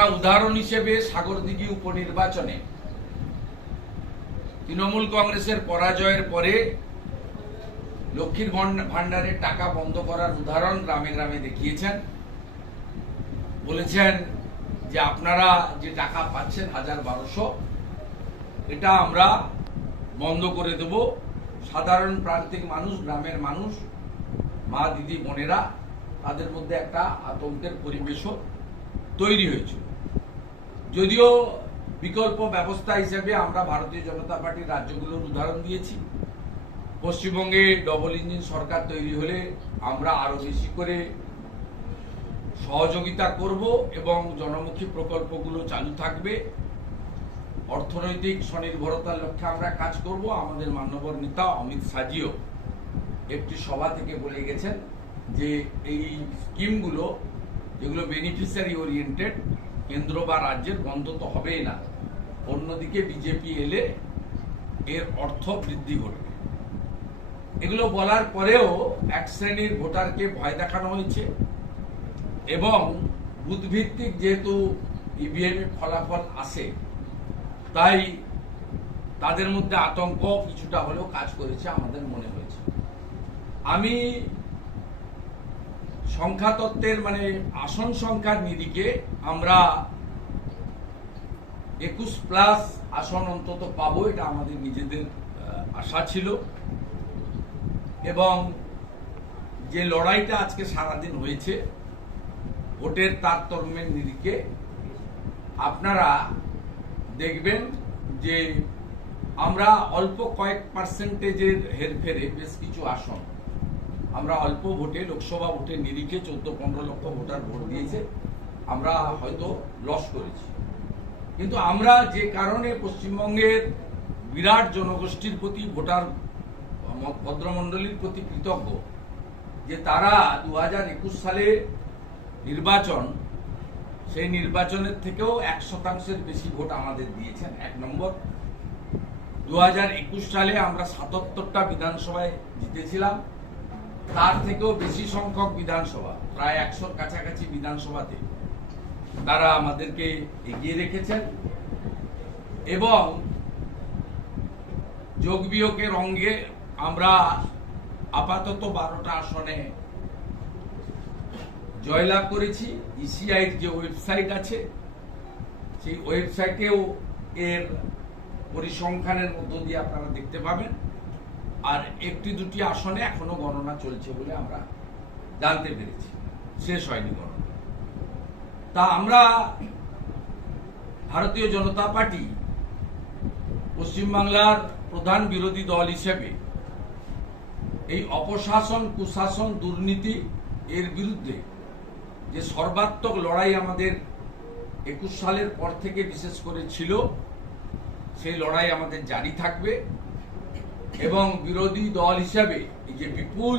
তারা উদাহরণ হিসেবে সাগরদিঘি উপনির্বাচনে তৃণমূল কংগ্রেসের পরাজয়ের পরে লক্ষ্মীর ভণ্ড- ভাণ্ডারের টাকা বন্ধ করার উদাহরণ গ্রামে গ্রামে দেখিয়েছেন। বলেছেন যে আপনারা যে টাকা পাচ্ছেন হাজার বারোশো, এটা আমরা বন্ধ করে দেব। সাধারণ প্রান্তিক মানুষ, গ্রামের মানুষ, মা, দিদি, বোনেরা, তাদের মধ্যে একটা আতঙ্কের পরিবেশও তৈরি হয়েছিল। যদিও বিকল্প ব্যবস্থা হিসেবে আমরা ভারতীয় জনতা পার্টির রাজ্যগুলোর উদাহরণ দিয়েছি। পশ্চিমবঙ্গে ডবল ইঞ্জিন সরকার তৈরি হলে আমরা আরও বেশি করে সহযোগিতা করব এবং জনমুখী প্রকল্পগুলো চালু থাকবে। অর্থনৈতিক স্বনির্ভরতার লক্ষ্যে আমরা কাজ করব। আমাদের মান্যবর নেতা অমিত শাহজিও একটি সভা থেকে বলে গেছেন যে এই স্কিমগুলো যেগুলো বেনিফিশিয়ারি ওরিয়েন্টেড কেন্দ্র বা রাজ্যের বন্ধ তো হবেই না। অন্যদিকে বিজেপি এলে এর অর্থ বৃদ্ধি ঘটবে। এগুলো বলার পরেও এক শ্রেণির ভোটারকে ভয় দেখানো হয়েছে এবং বুথভিত্তিক যেহেতু ইভিএম এর ফলাফল আসে, তাই তাদের মধ্যে আতঙ্ক কিছুটা হলেও কাজ করেছে আমাদের মনে হয়েছে। আমি সংখ্যাতত্ত্বের মানে আসন সংখ্যার নিরিখে আমরা একুশ প্লাস আসন অন্তত পাবো, এটা আমাদের নিজেদের আশা ছিল। এবং যে লড়াইটা আজকে সারাদিন হয়েছে, ভোটের তারতম্যের নিরিখে আপনারা দেখবেন যে আমরা অল্প কয়েক পার্সেন্টেজের হেরফেরে বেশ কিছু আসন আমরা অল্প ভোটে লোকসভা ভোটের নিরিখে চোদ্দ পনেরো লক্ষ ভোটার ভোট দিয়েছে, আমরা হয়তো লস করেছি। কিন্তু আমরা যে কারণে পশ্চিমবঙ্গের বিরাট জনগোষ্ঠীর প্রতি ভোটার ভদ্রমণ্ডলীর প্রতি কৃতজ্ঞ, যে তারা দু হাজার একুশ সালে নির্বাচন, সেই নির্বাচনের থেকেও এক শতাংশের বেশি ভোট আমাদের দিয়েছেন, এক নম্বর। দু হাজার একুশ সালে আমরা সাতাত্তরটা বিধানসভায় জিতেছিলাম। তার থেকেও বেশি সংখ্যক বিধানসভা, প্রায় একশোর কাছাকাছি বিধানসভাতে তারা আমাদেরকে এগিয়ে রেখেছেন এবং যোগ বিয়োগের অঙ্গে আমরা আপাতত বারোটা আসনে জয়লাভ করেছি। ইসিআইর যে ওয়েবসাইট আছে, সেই ওয়েবসাইটেও এর পরিসংখ্যানের মধ্য দিয়ে আপনারা দেখতে পাবেন। আর একটি দুটি আসনে এখনও গণনা চলছে বলে আমরা জানতে পেরেছি। শেষ হয়নি গণনা। তা আমরা ভারতীয় জনতা পার্টি পশ্চিমবাংলার প্রধান বিরোধী দল হিসেবে এই অপশাসন, কুশাসন, দুর্নীতি এর বিরুদ্ধে যে সর্বাত্মক লড়াই আমাদের একুশ সালের পর থেকে বিশেষ করে ছিল, সেই লড়াই আমাদের জারি থাকবে। এবং বিরোধী দল হিসাবে যে বিপুল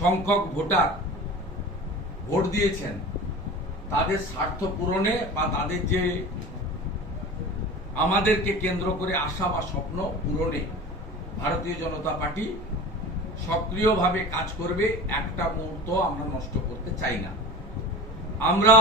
সংখ্যক ভোটার ভোট দিয়েছেন, তাদের স্বার্থ পূরণে বা তাদের যে আমাদেরকে কেন্দ্র করে আশা বা স্বপ্ন পূরণে ভারতীয় জনতা পার্টি সক্রিয়ভাবে কাজ করবে, একটা মুহূর্ত আমরা নষ্ট করতে চাই না। আমরা